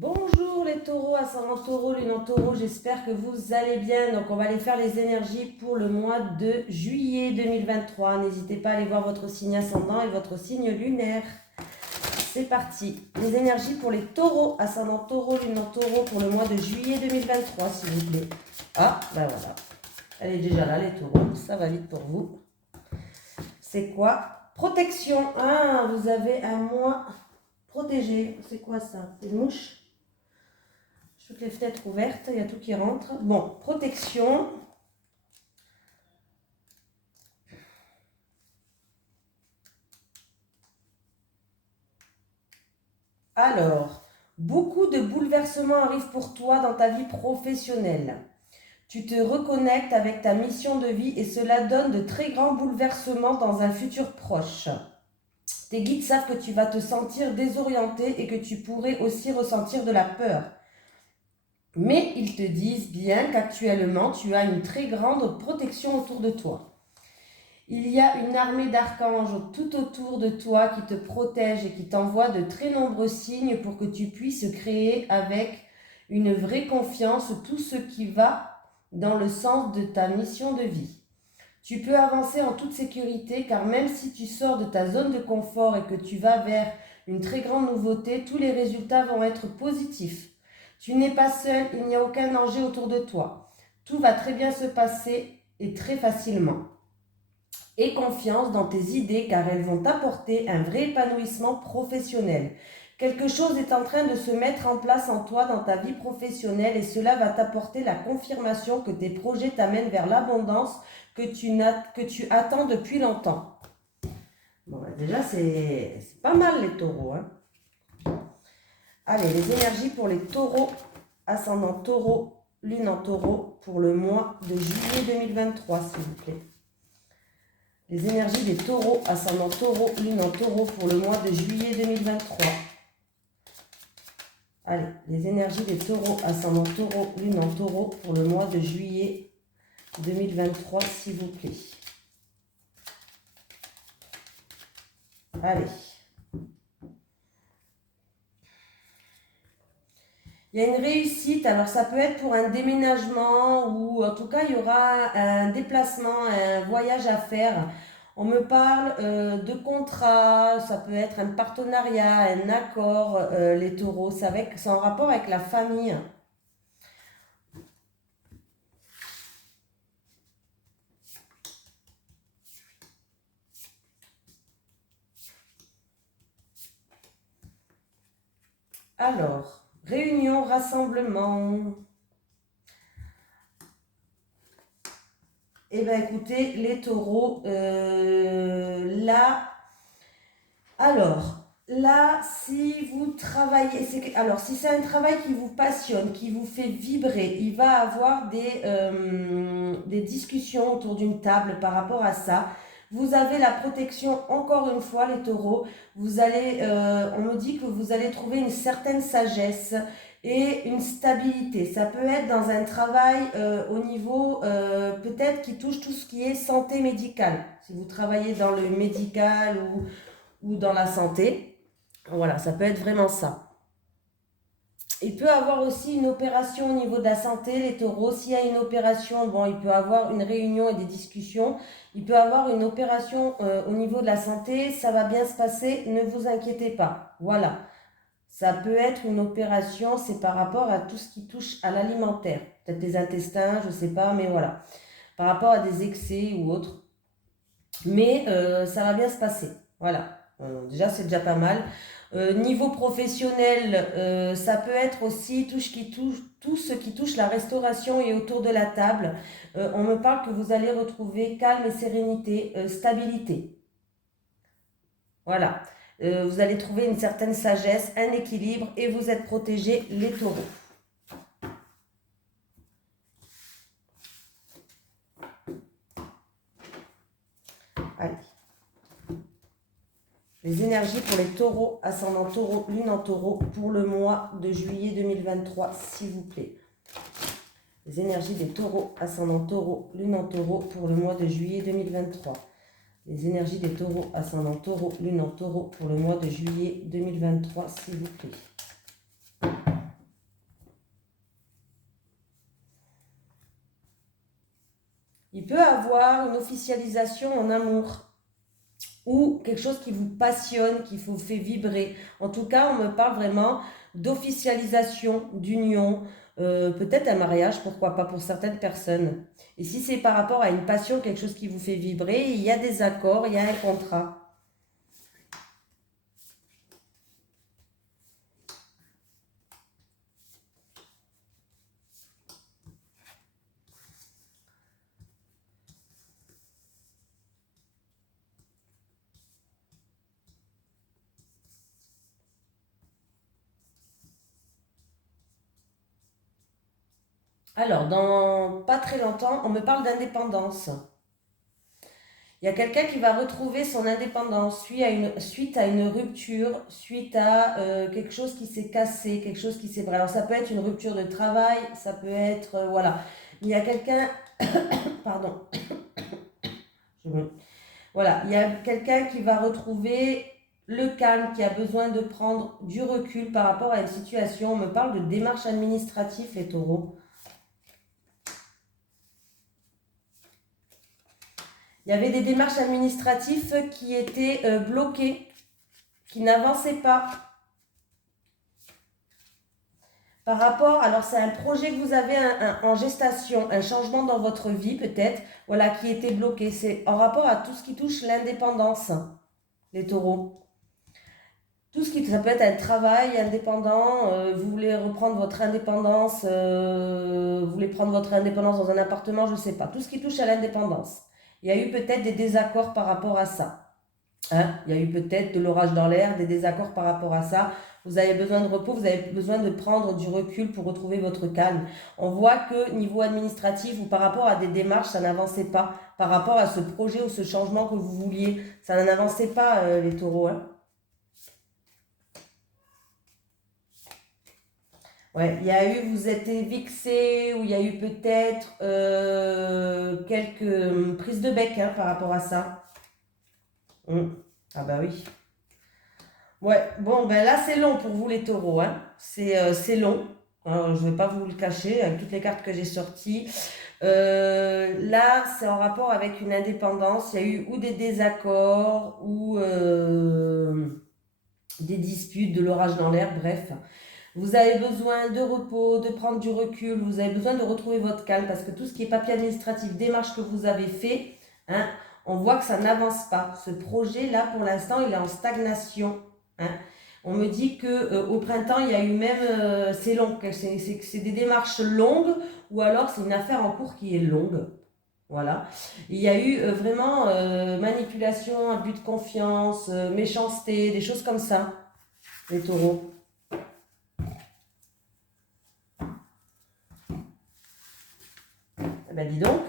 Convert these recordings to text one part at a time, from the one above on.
Bonjour les taureaux, ascendant taureau, lune en taureau, j'espère que vous allez bien. Donc on va aller faire les énergies pour le mois de juillet 2023. N'hésitez pas à aller voir votre signe ascendant et votre signe lunaire. C'est parti. Les énergies pour les taureaux, ascendant taureau, lune en taureau pour le mois de juillet 2023 s'il vous plaît. Ah, ben voilà. Elle est déjà là les taureaux, ça va vite pour vous. C'est quoi? Protection. Ah, vous avez un mois protégé. C'est quoi ça? C'est une mouche? Toutes les fenêtres ouvertes, il y a tout qui rentre. Bon, protection. Alors, beaucoup de bouleversements arrivent pour toi dans ta vie professionnelle. Tu te reconnectes avec ta mission de vie et cela donne de très grands bouleversements dans un futur proche. Tes guides savent que tu vas te sentir désorienté et que tu pourrais aussi ressentir de la peur. Mais ils te disent bien qu'actuellement, tu as une très grande protection autour de toi. Il y a une armée d'archanges tout autour de toi qui te protège et qui t'envoie de très nombreux signes pour que tu puisses créer avec une vraie confiance tout ce qui va dans le sens de ta mission de vie. Tu peux avancer en toute sécurité car même si tu sors de ta zone de confort et que tu vas vers une très grande nouveauté, tous les résultats vont être positifs. Tu n'es pas seul, il n'y a aucun danger autour de toi. Tout va très bien se passer et très facilement. Aie confiance dans tes idées car elles vont t'apporter un vrai épanouissement professionnel. Quelque chose est en train de se mettre en place en toi dans ta vie professionnelle et cela va t'apporter la confirmation que tes projets t'amènent vers l'abondance que tu attends depuis longtemps. Bon, déjà, c'est pas mal les taureaux. Allez, les énergies pour les taureaux, ascendant taureau, lune en taureau, pour le mois de juillet 2023, s'il vous plaît. Les énergies des taureaux, ascendant taureau, lune en taureau, pour le mois de juillet 2023. Allez, les énergies des taureaux, ascendant taureau, lune en taureau, pour le mois de juillet 2023, s'il vous plaît. Allez. Il y a une réussite, alors ça peut être pour un déménagement ou en tout cas il y aura un déplacement, un voyage à faire. On me parle de contrat, ça peut être un partenariat, un accord, les taureaux, c'est en rapport avec la famille. Alors, réunion, rassemblement. Eh bien écoutez, les taureaux, là, si vous travaillez, alors si c'est un travail qui vous passionne, qui vous fait vibrer, il va avoir des discussions autour d'une table par rapport à ça. Vous avez la protection, encore une fois, les taureaux. On me dit que vous allez trouver une certaine sagesse et une stabilité. Ça peut être dans un travail au niveau peut-être qui touche tout ce qui est santé médicale. Si vous travaillez dans le médical ou dans la santé. Voilà, ça peut être vraiment ça. Il peut avoir aussi une opération au niveau de la santé, les taureaux. S'il y a une opération, bon, il peut avoir une réunion et des discussions. Il peut avoir une opération au niveau de la santé, ça va bien se passer, ne vous inquiétez pas. Voilà. Ça peut être une opération, c'est par rapport à tout ce qui touche à l'alimentaire. Peut-être les intestins, je ne sais pas, mais voilà. Par rapport à des excès ou autres. Mais ça va bien se passer. Voilà. Déjà, c'est déjà pas mal. Niveau professionnel, ça peut être aussi tout ce qui touche la restauration et autour de la table. On me parle que vous allez retrouver calme et sérénité, stabilité. Voilà. Vous allez trouver une certaine sagesse, un équilibre et vous êtes protégés, les taureaux. Allez. Les énergies pour les taureaux, ascendant taureau, lune en taureau, pour le mois de juillet 2023, s'il vous plaît. Les énergies des taureaux, ascendant taureau, lune en taureau, pour le mois de juillet 2023. Les énergies des taureaux, ascendant taureau, lune en taureau, pour le mois de juillet 2023, s'il vous plaît. Il peut avoir une officialisation en amour ou quelque chose qui vous passionne, qui vous fait vibrer. En tout cas, on me parle vraiment d'officialisation, d'union, peut-être un mariage, pourquoi pas pour certaines personnes. Et si c'est par rapport à une passion, quelque chose qui vous fait vibrer, il y a des accords, il y a un contrat. Alors, dans pas très longtemps, on me parle d'indépendance. Il y a quelqu'un qui va retrouver son indépendance suite à une rupture, suite à quelque chose qui s'est cassé, quelque chose qui s'est... Alors ça peut être une rupture de travail, ça peut être... voilà. Il y a quelqu'un... Pardon. Voilà. Il y a quelqu'un qui va retrouver le calme, qui a besoin de prendre du recul par rapport à une situation. On me parle de démarches administratives, les taureaux. Il y avait des démarches administratives qui étaient bloquées, qui n'avançaient pas. Par rapport, alors c'est un projet que vous avez en gestation, un changement dans votre vie peut-être, voilà, qui était bloqué. C'est en rapport à tout ce qui touche l'indépendance, les taureaux. Tout ce qui, ça peut être un travail indépendant, vous voulez reprendre votre indépendance, vous voulez prendre votre indépendance dans un appartement, je ne sais pas. Tout ce qui touche à l'indépendance. Il y a eu peut-être des désaccords par rapport à ça. Hein, il y a eu peut-être de l'orage dans l'air, des désaccords par rapport à ça. Vous avez besoin de repos, vous avez besoin de prendre du recul pour retrouver votre calme. On voit que niveau administratif ou par rapport à des démarches, ça n'avançait pas. Par rapport à ce projet ou ce changement que vous vouliez, ça n'avançait pas, les taureaux. Hein. Ouais, il y a eu, vous êtes vexé ou il y a eu peut-être quelques prises de bec hein, par rapport à ça. Ah bah oui. Ouais, bon, ben là, c'est long pour vous, les taureaux. Hein. C'est long. Alors, je ne vais pas vous le cacher avec toutes les cartes que j'ai sorties. Là, c'est en rapport avec une indépendance. Il y a eu ou des désaccords ou des disputes, de l'orage dans l'air, bref. Vous avez besoin de repos, de prendre du recul. Vous avez besoin de retrouver votre calme parce que tout ce qui est papier administratif, démarche que vous avez fait, hein, on voit que ça n'avance pas. Ce projet-là, pour l'instant, il est en stagnation. Hein. On me dit que au printemps, il y a eu même, c'est long, c'est des démarches longues ou alors c'est une affaire en cours qui est longue. Voilà. Il y a eu vraiment manipulation, abus de confiance, méchanceté, des choses comme ça, les taureaux. Eh ben dis donc.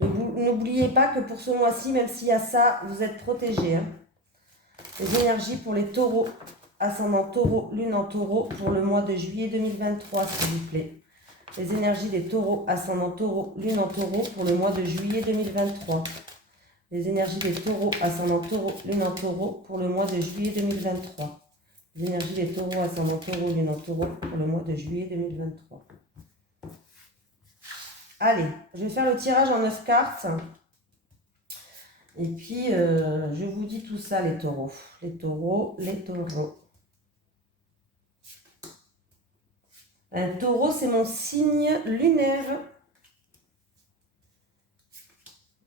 N'oubliez pas que pour ce mois-ci, même s'il y a ça, vous êtes protégés. Hein. Les énergies pour les taureaux, ascendant taureau, lune en taureau, pour le mois de juillet 2023, s'il vous plaît. Les énergies des taureaux, ascendant taureau, lune en taureau, pour le mois de juillet 2023. Les énergies des taureaux, ascendant taureau, lune en taureau, pour le mois de juillet 2023. Les énergies des taureaux, ascendant taureau, lune en taureau, pour le mois de juillet 2023. Allez, je vais faire le tirage en 9 cartes. Et puis, je vous dis tout ça, les taureaux. Les taureaux, les taureaux. Un taureau, c'est mon signe lunaire.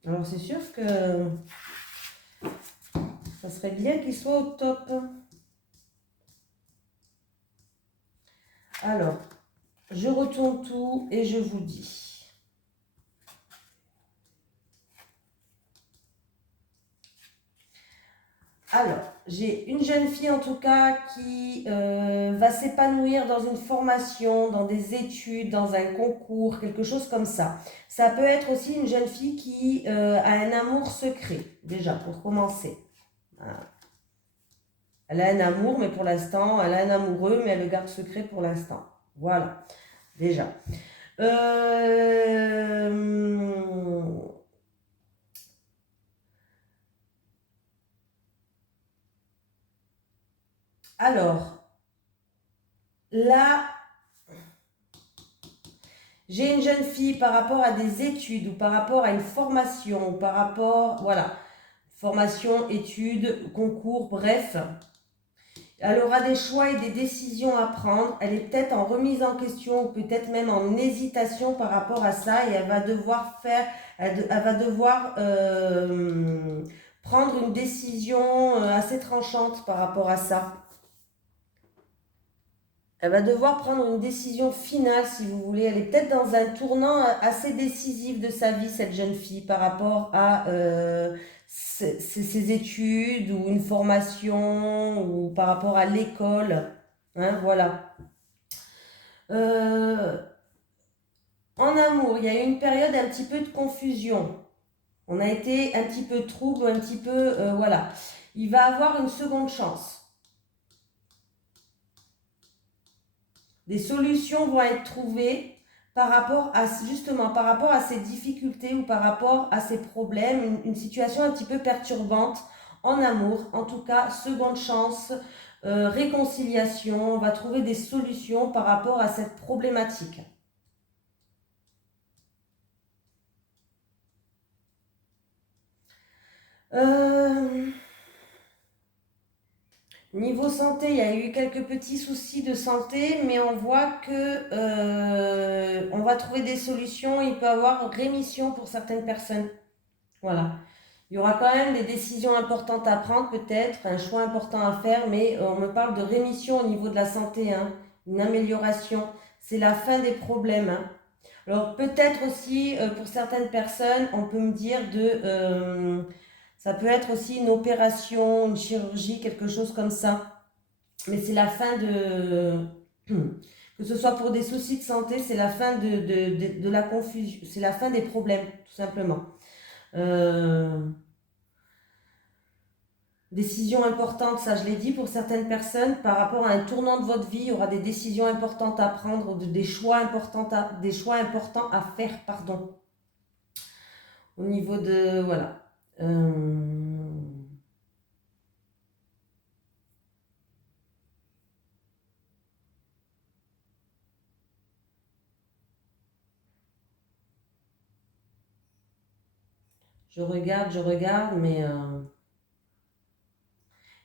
Alors, c'est sûr que ça serait bien qu'il soit au top. Alors, je retourne tout et je vous dis. Alors, j'ai une jeune fille en tout cas qui va s'épanouir dans une formation, dans des études, dans un concours, quelque chose comme ça. Ça peut être aussi une jeune fille qui a un amour secret, déjà, pour commencer. Voilà. Elle a un amour, mais pour l'instant, elle a un amoureux, mais elle le garde secret pour l'instant. Voilà, déjà. Alors, là, J'ai une jeune fille par rapport à des études ou par rapport à une formation ou par rapport, voilà, formation, études, concours, bref. Elle aura des choix et des décisions à prendre. Elle est peut-être en remise en question ou peut-être même en hésitation par rapport à ça et elle va devoir prendre une décision assez tranchante par rapport à ça. Elle va devoir prendre une décision finale, si vous voulez. Elle est peut-être dans un tournant assez décisif de sa vie, cette jeune fille, par rapport à ses études ou une formation ou par rapport à l'école. Hein, voilà. En amour, il y a eu une période un petit peu de confusion. On a été un petit peu trouble, un petit peu... voilà. Il va avoir une seconde chance. Des solutions vont être trouvées par rapport à ces difficultés ou par rapport à ces problèmes, une situation un petit peu perturbante en amour. En tout cas, seconde chance, réconciliation, on va trouver des solutions par rapport à cette problématique. Niveau santé, il y a eu quelques petits soucis de santé, mais on voit que on va trouver des solutions. Il peut y avoir rémission pour certaines personnes. Voilà. Il y aura quand même des décisions importantes à prendre, peut-être, un choix important à faire, mais on me parle de rémission au niveau de la santé, hein, une amélioration. C'est la fin des problèmes. Hein. Alors peut-être aussi, pour certaines personnes, on peut me dire ça peut être aussi une opération, une chirurgie, quelque chose comme ça. Mais c'est la fin de... Que ce soit pour des soucis de santé, c'est la fin de la confusion, c'est la fin des problèmes, tout simplement. Décision importante, ça je l'ai dit, pour certaines personnes, par rapport à un tournant de votre vie, il y aura des décisions importantes à prendre, des choix importants à faire, pardon. Au niveau de... Voilà. Je regarde, mais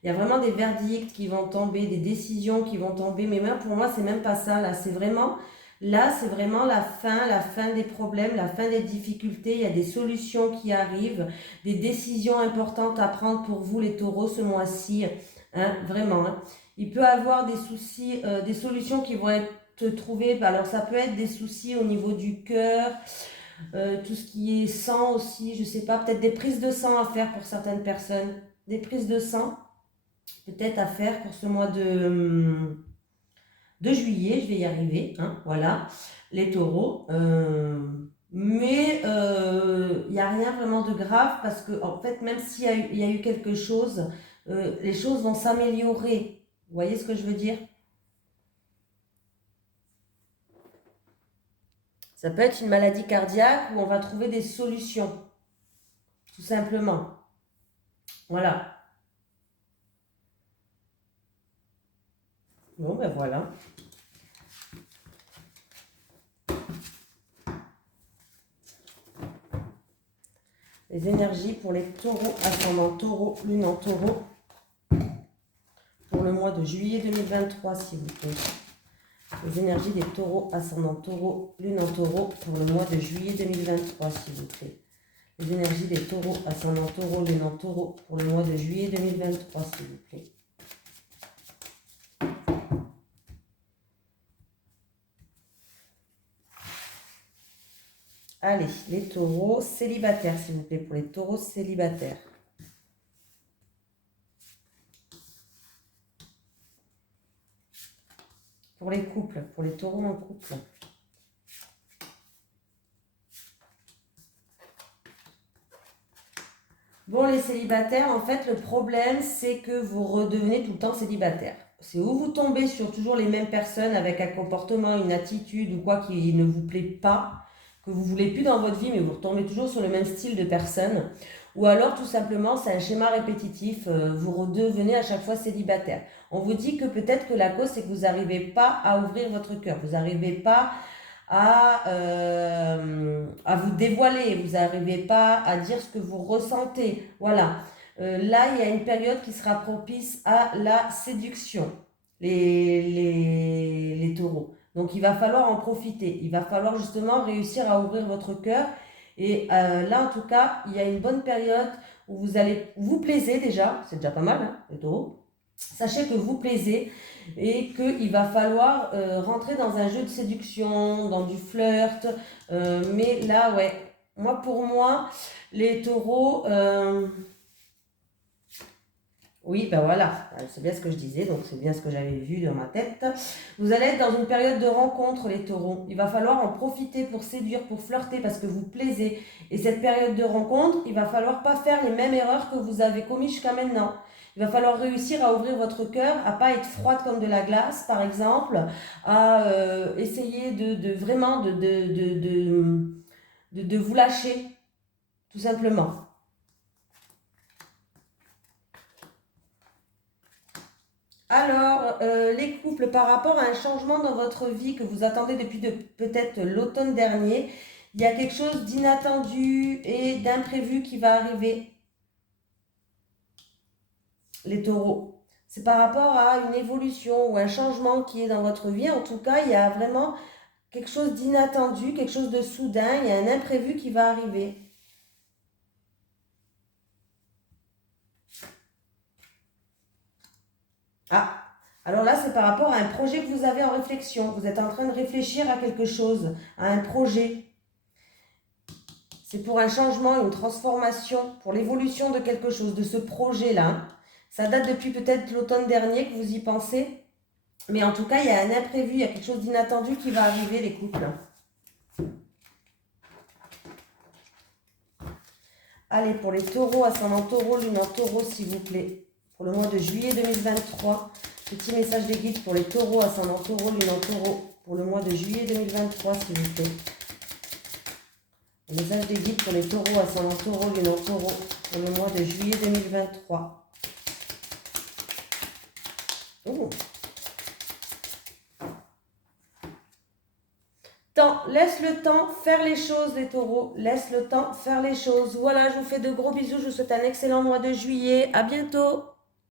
il y a vraiment des verdicts qui vont tomber, des décisions qui vont tomber. Mais même pour moi, c'est même pas ça. Là, c'est vraiment la fin des problèmes, la fin des difficultés. Il y a des solutions qui arrivent, des décisions importantes à prendre pour vous, les taureaux, ce mois-ci. Hein, vraiment. Hein. Il peut y avoir des soucis, des solutions qui vont être trouvées. Alors, ça peut être des soucis au niveau du cœur. Tout ce qui est sang aussi, je sais pas, peut-être des prises de sang à faire pour certaines personnes. Des prises de sang, peut-être à faire pour ce mois de juillet, je vais y arriver, hein, voilà, les taureaux. Mais il n'y a rien vraiment de grave parce que, en fait, même s'il y a eu quelque chose, les choses vont s'améliorer. Vous voyez ce que je veux dire? Ça peut être une maladie cardiaque où on va trouver des solutions, tout simplement. Voilà. Bon, ben voilà. Les énergies pour les taureaux, ascendant taureau, lune en taureau, pour le mois de juillet 2023, s'il vous plaît. Les énergies des taureaux, ascendant taureau, lune en taureau, pour le mois de juillet 2023, s'il vous plaît. Les énergies des taureaux, ascendant taureau, lune en taureau, pour le mois de juillet 2023, s'il vous plaît. Allez, les taureaux célibataires, s'il vous plaît, pour les taureaux célibataires. Pour les couples, pour les taureaux en couple. Bon, les célibataires, en fait, le problème, c'est que vous redevenez tout le temps célibataire. C'est où vous tombez sur toujours les mêmes personnes avec un comportement, une attitude ou quoi qui ne vous plaît pas, que vous ne voulez plus dans votre vie, mais vous retombez toujours sur le même style de personne. Ou alors, tout simplement, c'est un schéma répétitif, vous redevenez à chaque fois célibataire. On vous dit que peut-être que la cause, c'est que vous n'arrivez pas à ouvrir votre cœur, vous n'arrivez pas à vous dévoiler, vous n'arrivez pas à dire ce que vous ressentez. Voilà. Là, il y a une période qui sera propice à la séduction, les taureaux. Donc, il va falloir en profiter. Il va falloir justement réussir à ouvrir votre cœur. Et là, en tout cas, il y a une bonne période où vous allez vous plaisir déjà. C'est déjà pas mal, hein, les taureaux. Sachez que vous plaisez et qu'il va falloir rentrer dans un jeu de séduction, dans du flirt. Mais là, ouais, pour moi, les taureaux, oui, ben voilà, c'est bien ce que je disais, donc c'est bien ce que j'avais vu dans ma tête. Vous allez être dans une période de rencontre, les taureaux. Il va falloir en profiter pour séduire, pour flirter, parce que vous plaisez. Et cette période de rencontre, il va falloir pas faire les mêmes erreurs que vous avez commises jusqu'à maintenant. Il va falloir réussir à ouvrir votre cœur, à pas être froide comme de la glace, par exemple, à essayer de vraiment de vous lâcher, tout simplement. Alors, les couples, par rapport à un changement dans votre vie que vous attendez depuis peut-être l'automne dernier, il y a quelque chose d'inattendu et d'imprévu qui va arriver, les taureaux. C'est par rapport à une évolution ou un changement qui est dans votre vie. En tout cas, il y a vraiment quelque chose d'inattendu, quelque chose de soudain, il y a un imprévu qui va arriver. Ah, alors là, c'est par rapport à un projet que vous avez en réflexion. Vous êtes en train de réfléchir à quelque chose, à un projet. C'est pour un changement, une transformation, pour l'évolution de quelque chose, de ce projet-là. Ça date depuis peut-être l'automne dernier que vous y pensez. Mais en tout cas, il y a un imprévu, il y a quelque chose d'inattendu qui va arriver, les couples. Allez, pour les taureaux, ascendant taureau, lune en taureau, s'il vous plaît. Pour le mois de juillet 2023, petit message des guides pour les taureaux, ascendant taureau, lune en taureau. Pour le mois de juillet 2023, s'il vous plaît. Le message des guides pour les taureaux, ascendant taureau, lune en taureau. Pour le mois de juillet 2023. Oh. Laisse le temps faire les choses, les taureaux. Laisse le temps faire les choses. Voilà, je vous fais de gros bisous. Je vous souhaite un excellent mois de juillet. À bientôt.